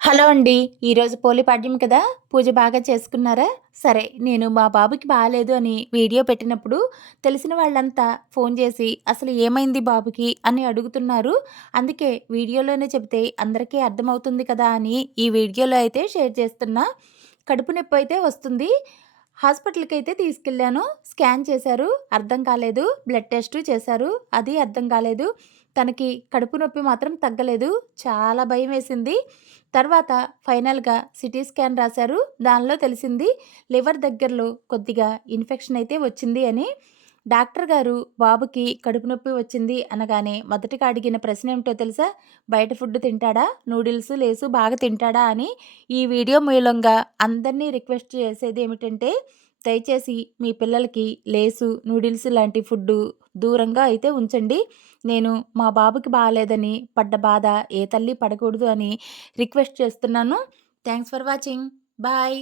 Hello అండి ఈరోజు పోలిపాడ్యం కదా? పూజ బాగా చేసుకున్నారా? సరే నేను మా బాబుకి బాగాలేదు అని వీడియో పెట్టినప్పుడు తెలిసిన వాళ్ళంతా ఫోన్ చేసి అసలు ఏమైంది బాబుకి? అని అడుగుతున్నారు. అందుకే వీడియోలోనే చెబితే అందరికీ అర్థమవుతుంది కదా అని ఈ వీడియోలో అయితే షేర్ చేస్తున్నా. కడుపు నొప్పి అయితే వస్తుంది. హాస్పిటల్కి అయితే తీసుకెళ్ళాను. స్కాన్ చేశారు. అర్థం కాలేదు. బ్లడ్ టెస్ట్ చేశారు. అది అర్థం కాలేదు. తనకి కడుపు నొప్పి మాత్రం తగ్గలేదు. చాలా భయం వేసింది. తర్వాత ఫైనల్గా సిటీ స్కాన్ రాశారు. దానిలో తెలిసింది లివర్ దగ్గరలో కొద్దిగా ఇన్ఫెక్షన్ అయితే వచ్చింది అని. డాక్టర్ గారు బాబుకి కడుపు నొప్పి వచ్చింది అనగానే మొదటిగా అడిగిన ప్రశ్న ఏమిటో తెలుసా? బయట ఫుడ్ తింటాడా? నూడిల్స్ లేసు బాగా తింటాడా అని ఈ వీడియో మూలంగా అందరినీ రిక్వెస్ట్ చేసేది ఏమిటంటే దయచేసి మీ పిల్లలకి లేసు నూడిల్స్ లాంటి ఫుడ్డు దూరంగా అయితే ఉంచండి. నేను మా బాబుకి బాగాలేదని పడ్డ బాధ ఏ తల్లి పడకూడదు అని రిక్వెస్ట్ చేస్తున్నాను. Thanks for watching. బాయ్.